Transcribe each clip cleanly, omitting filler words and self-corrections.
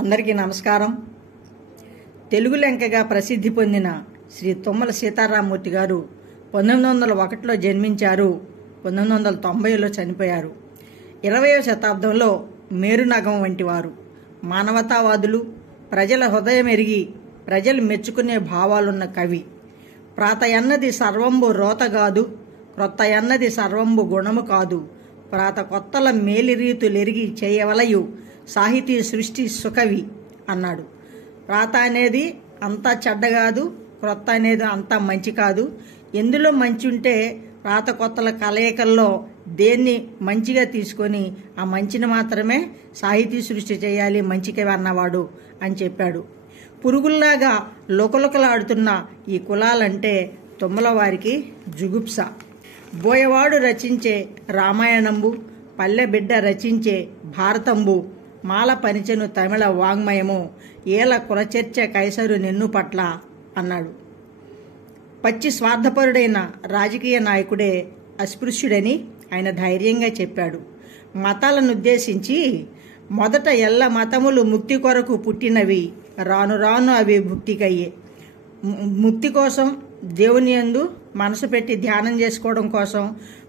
అందరికీ నమస్కారం. తెలుగు లెంకగా ప్రసిద్ధి పొందిన శ్రీ తుమ్మల సీతారామమూర్తి గారు 1901లో జన్మించారు. 1990లో చనిపోయారు. 20వ శతాబ్దంలో మేరునగం వంటి వారు, మానవతావాదులు, ప్రజల హృదయం ఎరిగి ప్రజలు మెచ్చుకునే భావాలున్న కవి. ప్రాతయన్నది సర్వంబు రోతగాదు, క్రొత్తయన్నది సర్వంబు గుణము కాదు, ప్రాత కొత్తల మేలిరీతులెరిగి చేయవలయు సాహితీ సృష్టి సుకవి అన్నాడు. ప్రాత అనేది అంతా చెడ్డ కాదు, క్రొత్త అనేది అంతా మంచి కాదు. ఎందులో మంచి ఉంటే ప్రాత కొత్తల కలయికల్లో దేన్ని మంచిగా తీసుకొని ఆ మంచిని మాత్రమే సాహితీ సృష్టి చేయాలి మంచి కవి అన్నవాడు అని చెప్పాడు. పురుగుల్లాగా లుకలుకలాడుతున్న ఈ కులాలంటే తుమ్మల వారికి జుగుప్స. బోయవాడు రచించే రామాయణంబు, పల్లెబిడ్డ రచించే భారతంబు, మాల పనిచెను తమిళ వాంగ్మయము, ఏల కులచర్చ కైసరు నెన్ను పట్ల అన్నాడు. పచ్చి స్వార్థపరుడైన రాజకీయ నాయకుడే అస్పృశ్యుడని ఆయన ధైర్యంగా చెప్పాడు. మతాలను ఉద్దేశించి, మొదట ఎల్ల మతములు ముక్తి కొరకు పుట్టినవి, రాను రాను అవి భుక్తికయ్యే. ముక్తి కోసం దేవుని యందు మనసు పెట్టి ధ్యానం చేసుకోవడం కోసం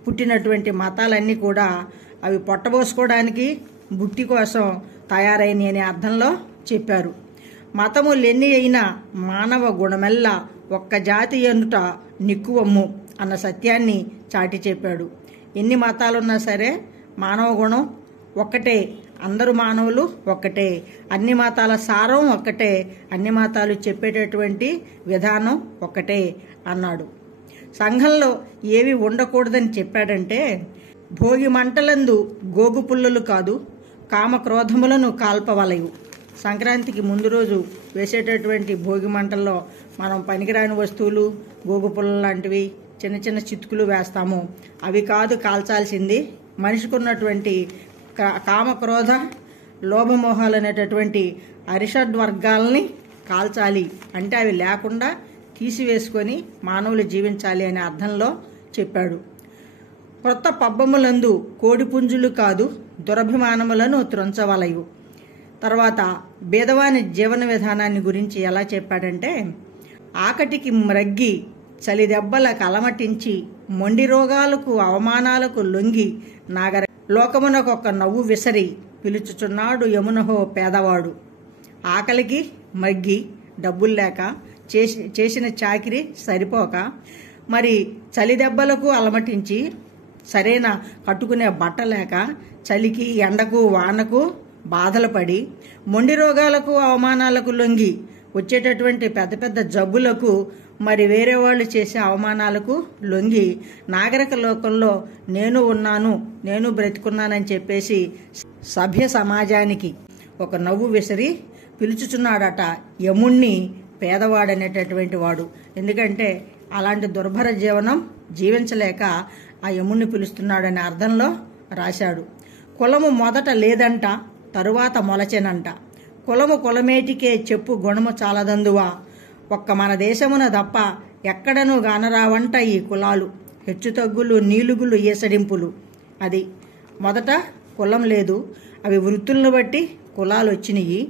పుట్టినటువంటి మతాలన్నీ కూడా అవి పొట్టబోసుకోవడానికి, భుక్తి కోసం తయారైన అనే అర్థంలో చెప్పారు. మతములు ఎన్ని అయినా మానవ గుణమెల్లా ఒక్క జాతి ఎన్నుట నిక్కువమ్ము అన్న సత్యాన్ని చాటి చెప్పాడు. ఎన్ని మతాలున్నా సరే మానవ గుణం ఒక్కటే, అందరూ మానవులు ఒక్కటే, అన్ని మతాల సారం ఒక్కటే, అన్ని మతాలు చెప్పేటటువంటి విధానం ఒక్కటే అన్నాడు. సంఘంలో ఏవి ఉండకూడదని చెప్పాడంటే, భోగి మంటలందు గోగు పుల్లలు కాదు, కామక్రోధములను కాల్పవలయు. సంక్రాంతికి ముందు రోజు వేసేటటువంటి భోగి మంటల్లో మనం పనికిరాని వస్తువులు, గోగు పుల్లలు లాంటివి చిన్న చిన్న చితుకులు వేస్తాము. అవి కాదు కాల్చాల్సింది, మనిషికున్నటువంటి కామక్రోధ లోభమోహాలు అనేటటువంటి అరిషడ్వర్గాల్ని కాల్చాలి. అంటే అవి లేకుండా తీసివేసుకొని మానవులు జీవించాలి అనే అర్థంలో చెప్పాడు. క్రొత్త పబ్బములందు కోడిపుంజులు కాదు, దురభిమానములను త్రుంచవలయు. తర్వాత బేదవాని జీవన విధానాన్ని గురించి ఎలా చెప్పాడంటే, ఆకటికి మ్రగ్గి చలిదెబ్బల కలమటించి, మొండి రోగాలకు అవమానాలకు లొంగి, నాగర లోకమునకొక్క నవ్వు విసరి పిలుచుచున్నాడు యమునహో పేదవాడు. ఆకలికి మగ్గి డబ్బులు లేక చేసిన చాకిరి సరిపోక, మరి చలిదెబ్బలకు అలమటించి సరైన కట్టుకునే బట్ట లేక, చలికి ఎండకు వానకు బాధలు పడి, మొండి రోగాలకు అవమానాలకు లొంగి వచ్చేటటువంటి పెద్ద పెద్ద జబ్బులకు, మరి వేరే వాళ్ళు చేసే అవమానాలకు లొంగి, నాగరిక లోకంలో నేను ఉన్నాను, నేను బ్రతికున్నానని చెప్పేసి సభ్య సమాజానికి ఒక నవ్వు విసిరి పిలుచుచున్నాడట యముణ్ణి పేదవాడనేటటువంటి వాడు. ఎందుకంటే అలాంటి దుర్భర జీవనం జీవించలేక ఆ యముణ్ణి పిలుస్తున్నాడనే అర్థంలో రాశాడు. కులము మొదట లేదంట, తరువాత మొలచెనంట. కులము కులమేటికే చెప్పు గుణము చాలదందువా, ఒక్క మన దేశమున తప్ప ఎక్కడనూ గానరావంట ఈ కులాలు, హెచ్చుతగ్గులు నీలుగులు ఏసడింపులు. అది మొదట కులం లేదు, అవి వృత్తులను బట్టి కులాలు వచ్చినాయి.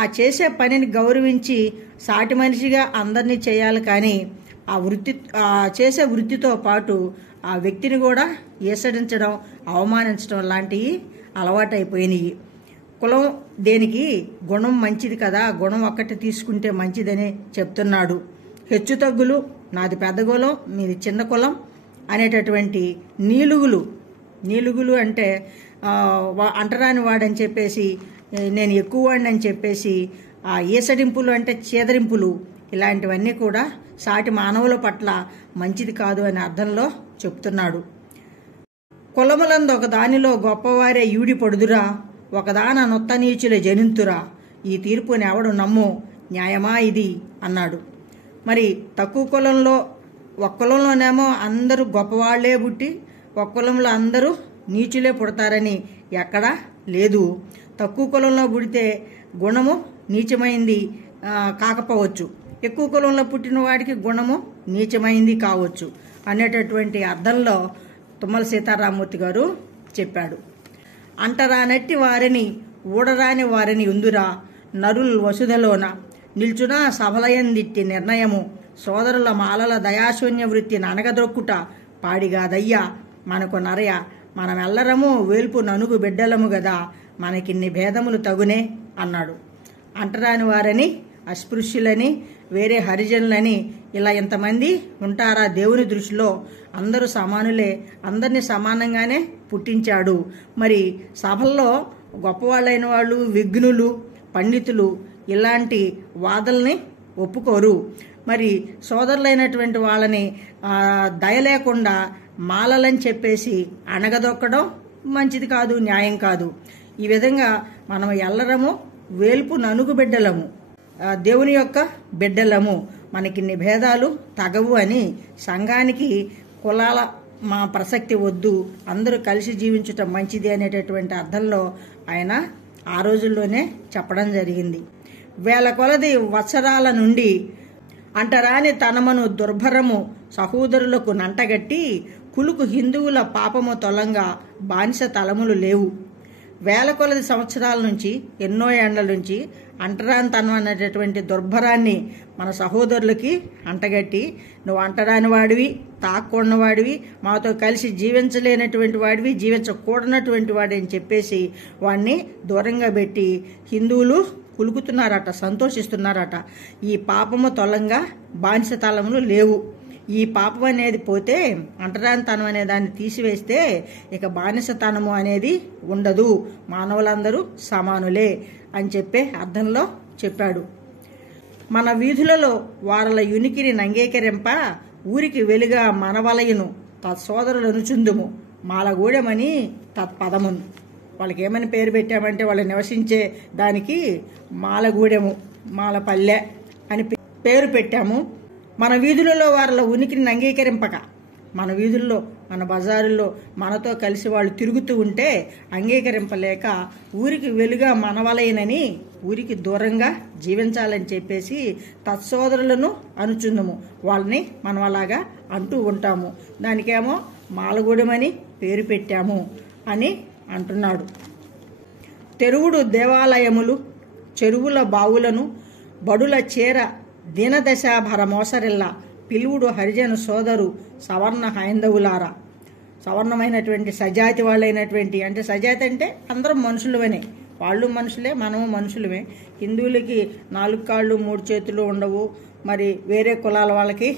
ఆ చేసే పనిని గౌరవించి సాటి మనిషిగా అందరినీ చేయాలి, కానీ ఆ చేసే వృత్తితో పాటు ఆ వ్యక్తిని కూడా ఏసడించడం, అవమానించడం లాంటివి అలవాటైపోయినాయి. కులం దేనికి, గుణం మంచిది కదా, గుణం ఒక్కటి తీసుకుంటే మంచిదని చెప్తున్నాడు. హెచ్చుతగ్గులు, నాది పెద్ద కులం మీది చిన్న కులం అనేటటువంటి నీలుగులు అంటే అంటరాని వాడని చెప్పేసి, నేను ఎక్కువ వాడిని అని చెప్పేసి, ఆ ఏసడింపులు అంటే చేదరింపులు, ఇలాంటివన్నీ కూడా సాటి మానవుల పట్ల మంచిది కాదు అనే అర్థంలో చెప్తున్నాడు. కులములందు ఒక దానిలో గొప్పవారే ఈడి పడుదురా, ఒకదాన నొత్త నీచుల జనింతురా, ఈ తీర్పుని ఎవడు నమ్ము, న్యాయమా ఇది అన్నాడు. మరి తక్కువ కులంలో, ఒక కులంలోనేమో అందరూ గొప్పవాళ్లే పుట్టి ఒక కులంలో అందరూ నీచులే పుడతారని ఎక్కడా లేదు. తక్కువ కులంలో పుడితే గుణము నీచమైంది కాకపోవచ్చు, ఎక్కువ కులంలో పుట్టిన వాడికి గుణము నీచమైంది కావచ్చు అనేటటువంటి అర్థంలో తుమ్మల సీతారామమూర్తి గారు చెప్పాడు. అంటరానట్టి వారిని ఊడరాని వారిని ఉందురా, నరుల్ వసుధలోన నిల్చునా సభలయందిట్టి నిర్ణయము సోదరుల మాలల దయాశూన్య వృత్తిని అనగదొక్కుట పాడిగాదయ్యా మనకు నరయ మనమెల్లరము వేల్పు ననుగు బిడ్డలము గదా మనకిన్ని భేదములు తగునే అన్నాడు. అంటరాని వారని, అస్పృశ్యులని, వేరే హరిజనులని ఇలా ఇంతమంది ఉంటారా దేవుని దృష్టిలో? అందరూ సమానులే, అందరినీ సమానంగానే పుట్టించాడు. మరి సభల్లో గొప్పవాళ్ళైన వాళ్ళు, విఘ్నులు, పండితులు ఇలాంటి వాదల్ని ఒప్పుకోరు. మరి సోదరులైనటువంటి వాళ్ళని దయ లేకుండా మాలలని చెప్పేసి అణగదొక్కడం మంచిది కాదు, న్యాయం కాదు. ఈ విధంగా మనం ఎల్లరము వేల్పు ననుగు బిడ్డలము, దేవుని యొక్క బిడ్డలము, మనకిన్ని భేదాలు తగవు అని సంఘానికి కులాల మా ప్రసక్తి వద్దు, అందరూ కలిసి జీవించటం మంచిది అనేటటువంటి అర్థంలో ఆయన ఆ రోజుల్లోనే చెప్పడం జరిగింది. వేల కొలది వత్సరాల నుండి అంటరాని తనమను దుర్భరము సహోదరులకు నంటగట్టి కులుకు హిందువుల పాపము తొలంగా బానిస తలములు లేవు. వేల కొలది సంవత్సరాల నుంచి, ఎన్నో ఏండ్ల నుంచి అంటరానితనం అనేటటువంటి దుర్భరాన్ని మన సహోదరులకి అంటగట్టి, నువ్వు అంటరాని వాడివి, తాక్కూడని వాడివి, మాతో కలిసి జీవించలేనటువంటి వాడివి, జీవించకూడనటువంటి వాడి అని చెప్పేసి వాడిని దూరంగా పెట్టి హిందువులు కులుకుతున్నారట, సంతోషిస్తున్నారట. ఈ పాపము తొలంగా బానిస తలములు లేవు. ఈ పాపం అనేది పోతే, అంటరానితనం అనే దాన్ని తీసివేస్తే ఇక బానిసతనము అనేది ఉండదు, మానవులందరూ సమానులే అని చెప్పే అర్థంలో చెప్పాడు. మన వీధులలో వారల యునికిని నంగేకరింప ఊరికి వెలుగా మనవలయును తత్సోదరులను చుందుము మాలగూడెమని తత్పదమును. వాళ్ళకి ఏమని పేరు పెట్టామంటే, వాళ్ళు నివసించే దానికి మాలగూడెము, మాలపల్లె అని పేరు పెట్టాము. మన వీధులలో వారిలో ఉనికిని అంగీకరింపక, మన వీధుల్లో, మన బజారుల్లో మనతో కలిసి వాళ్ళు తిరుగుతూ ఉంటే అంగీకరింపలేక ఊరికి వెలుగా మనవలైనని ఊరికి దూరంగా జీవించాలని చెప్పేసి తత్సోదరులను అనుచుందము, వాళ్ళని మనం అలాగా అంటూ ఉంటాము. దానికేమో మాలగూడెమని పేరు పెట్టాము అని అంటున్నాడు. తెరువుడు దేవాలయములు, చెరువుల బావులను, బడుల చేర దీనదశాభర మోసరిల్ల పిలువుడు హరిజన సోదరు సవర్ణ హైందవులారా. సవర్ణమైనటువంటి సజాతి వాళ్ళైనటువంటి, అంటే సజాతి అంటే అందరం మనుషులవనే, వాళ్ళు మనుషులే, మనము మనుషులమే. హిందువులకి 4 కాళ్ళు 3 చేతులు ఉండవు. మరి వేరే కులాల వాళ్ళకి,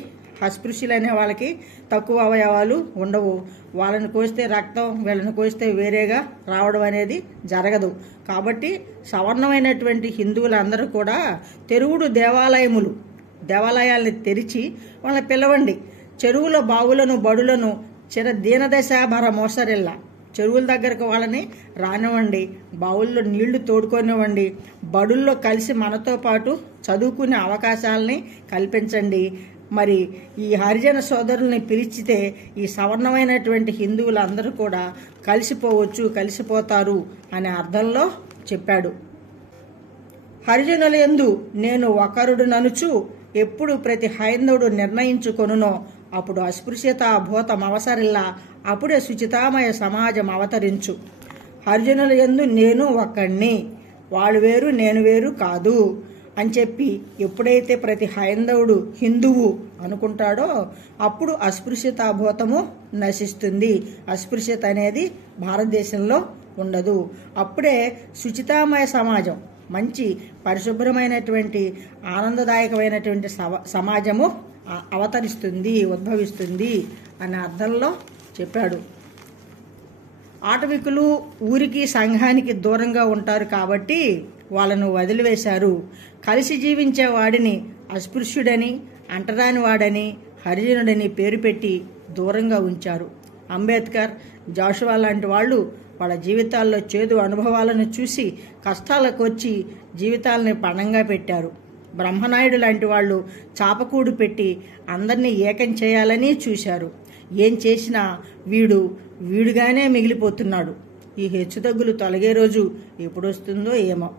అస్పృశ్యులనే వాళ్ళకి తక్కువ అవయవాలు ఉండవు. వాళ్ళని కోస్తే రక్తం, వీళ్ళని కోస్తే వేరేగా రావడం అనేది జరగదు. కాబట్టి సవర్ణమైనటువంటి హిందువులందరూ కూడా తెరువుడు దేవాలయాల్ని తెరిచి వాళ్ళని పిలవండి. చెరువుల బావులను, బడులను చిర దీనదశాభర మోసరిల్ల, చెరువుల దగ్గరకు వాళ్ళని రానివ్వండి, బావుల్లో నీళ్లు తోడుకొనివ్వండి, బడుల్లో కలిసి మనతో పాటు చదువుకునే అవకాశాలని కల్పించండి. మరి ఈ హరిజన సోదరుల్ని పిలిచితే ఈ సవర్ణమైనటువంటి హిందువులందరూ కూడా కలిసిపోవచ్చు, కలిసిపోతారు అనే అర్థంలో చెప్పాడు. హరిజనుల యందు నేను ఒకరుడు ననుచు ఎప్పుడు ప్రతి హైందవుడు నిర్ణయించుకొనునో అప్పుడు అస్పృశ్యత భూతం అవసరిల్లా, అప్పుడే శుచితామయ సమాజం అవతరించు. హరిజనుల యందు నేను ఒక్కడిని, వాళ్ళు వేరు నేను వేరు కాదు అని చెప్పి ఎప్పుడైతే ప్రతి హైందవుడు హిందువు అనుకుంటాడో అప్పుడు అస్పృశ్యతాభూతము నశిస్తుంది. అస్పృశ్యత అనేది భారతదేశంలో ఉండదు. అప్పుడే శుచితామయ సమాజం, మంచి పరిశుభ్రమైనటువంటి ఆనందదాయకమైనటువంటి సమాజము అవతరిస్తుంది, ఉద్భవిస్తుంది అనే అర్థంలో చెప్పాడు. ఆటవికులు ఊరికి సంఘానికి దూరంగా ఉంటారు కాబట్టి వాళ్ళను వదిలివేశారు. కలిసి జీవించే వాడిని అస్పృశ్యుడని, అంటరాని వాడని, హరిజనుడని పేరు పెట్టి దూరంగా ఉంచారు. అంబేద్కర్, జాషువా లాంటి వాళ్ళు వాళ్ళ జీవితాల్లో చేదు అనుభవాలను చూసి కష్టాలకు వచ్చి జీవితాలని పణంగా పెట్టారు. బ్రహ్మనాయుడు లాంటి వాళ్ళు చాపకూడు పెట్టి అందరినీ ఏకం చేయాలని చూశారు. ఏం చేసినా వీడుగానే మిగిలిపోతున్నాడు. ఈ హెచ్చుతగ్గులు తొలగే రోజు ఎప్పుడొస్తుందో ఏమో.